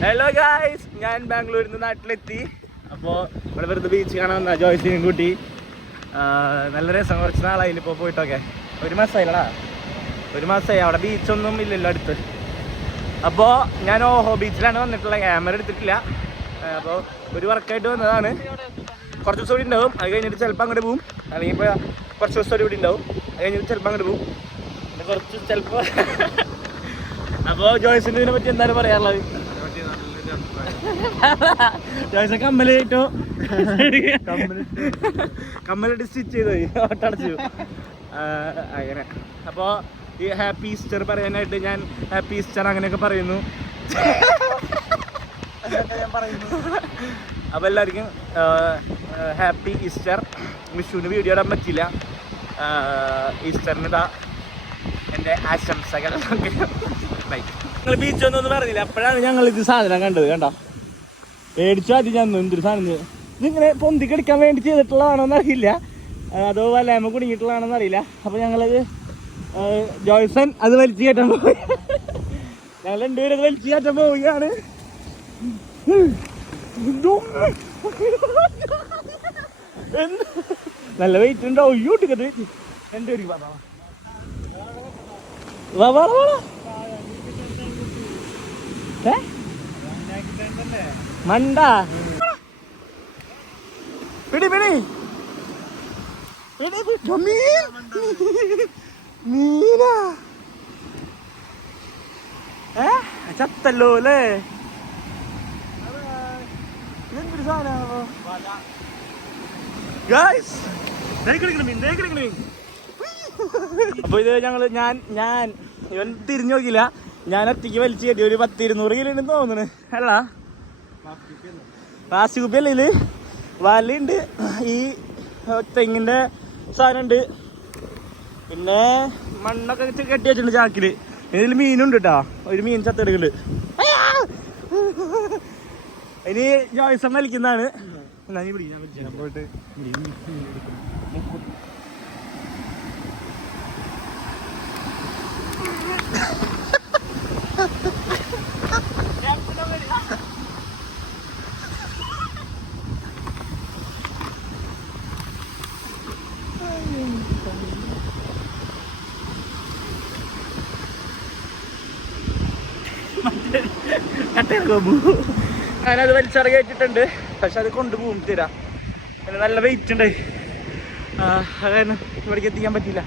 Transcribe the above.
Hello guys, ഞാൻ ബാംഗ്ലൂരിൽ നിന്ന് നാട്ടിലെത്തി. അപ്പോൾ ഇവിടെ വെറുതെ ബീച്ച് കാണാൻ വന്ന ജോയ്സിനും കൂട്ടി. നല്ല രസം. കുറച്ച് നാളായി ഇപ്പോൾ പോയിട്ടൊക്കെ. ഒരു മാസമായില്ലടാ, ഒരു മാസമായി. അവിടെ ബീച്ചൊന്നും ഇല്ലല്ലോ അടുത്ത്. അപ്പോൾ ഞാൻ ഓഹോ ബീച്ചിലാണ് വന്നിട്ടുള്ള, ക്യാമറ എടുത്തിട്ടില്ല. അപ്പോൾ ഒരു വർക്കായിട്ട് വന്നതാണ്. കുറച്ച് ദിവസം കൂടി ഉണ്ടാവും. അത് കഴിഞ്ഞിട്ട് ചിലപ്പോൾ അങ്ങോട്ട് പോവും, അല്ലെങ്കിൽ ഇപ്പോൾ കുറച്ച് ദിവസം കൂടി ഉണ്ടാവും. അത് കഴിഞ്ഞിട്ട് ചിലപ്പോൾ അങ്ങോട്ട് പോവും, പിന്നെ കുറച്ച് ചിലപ്പോൾ. അപ്പോൾ ജോയ്സിന് ഇതിനെ പറ്റി എന്താണ് പറയാനുള്ളത്? ജോയ്സൻ കമ്മലിട്ടോ, കമ്മലിട്ട് സ്റ്റിച്ച് ചെയ്തു ഓട്ടടച്ചു അങ്ങനെ. അപ്പോൾ ഈ ഹാപ്പി ഈസ്റ്റർ പറയാനായിട്ട് ഞാൻ ഹാപ്പി ഈസ്റ്റർ അങ്ങനെയൊക്കെ പറയുന്നു. അപ്പോൾ എല്ലാവർക്കും ഹാപ്പി ഈസ്റ്റർ. വിഷുവിന് വീഡിയോ ഇടാൻ പറ്റില്ല. ഈസ്റ്ററിന് ഇതാ എൻ്റെ ആശംസകൾ. ബൈ. ഞങ്ങൾ ബീച്ചൊന്നും പറഞ്ഞില്ല, അപ്പോഴാണ് ഞങ്ങൾ ഇത് സാധനം കണ്ടത്. കണ്ടോ, മേടിച്ചു ആദ്യം ഞാൻ. എന്തൊരു സാധനം ഇതിങ്ങനെ പൊന്തിക്കെടുക്കാൻ വേണ്ടി ചെയ്തിട്ടുള്ളതാണോന്ന് അറിയില്ല, അതോ വല്ലായ്മ കുടുങ്ങിയിട്ടുള്ളതാണോന്ന് അറിയില്ല. അപ്പോൾ ഞങ്ങളത് ജോയ്സൺ അത് വലിച്ചു കയറ്റാൻ പോയി. ഞങ്ങൾ രണ്ടുപേരും അത് വലിച്ചു കയറ്റാൻ പോവുകയാണ്. നല്ല വെയിറ്റ് ഉണ്ടോ? യൂട്ടിക്കത് രണ്ടുപേർക്ക് മണ്ട പിടി പിടി മീന ചത്തല്ലോ അല്ലേ? എന്തൊരു സാധനമാണോ ഗായ്സ്. അപ്പൊ ഇത് ഞാൻ ഇവൻ തിരിഞ്ഞു നോക്കില്ല. ഞാൻ ഒറ്റയ്ക്ക് വലിച്ചു കയറ്റി. ഒരു 100-200 കിലോ ഉണ്ടെന്ന് തോന്നുന്നു. അല്ല പ്ലാസ്റ്റിക് കുപ്പിയല്ല, ഇതിൽ വലയുണ്ട്, ഈ തെങ്ങിൻ്റെ സാധനം ഉണ്ട്, പിന്നെ മണ്ണൊക്കെ കെട്ടി വെച്ചിട്ടുണ്ട് ചാക്കില്. ഇതിൽ മീനുണ്ട് കേട്ടോ, ഒരു മീൻ ചത്തെടുക്കുന്നുണ്ട്. ഇനി ജോയ്സം വലിക്കുന്നതാണ്. പോയിട്ട് ഞാനത് വലിച്ചിറങ്ങി വെച്ചിട്ടുണ്ട്. പക്ഷെ അത് കൊണ്ടുപോകും തരാം. പിന്നെ നല്ല വെയിറ്റ് ഉണ്ട്, അത് കാരണം ഇവിടേക്ക് എത്തിക്കാൻ പറ്റില്ല.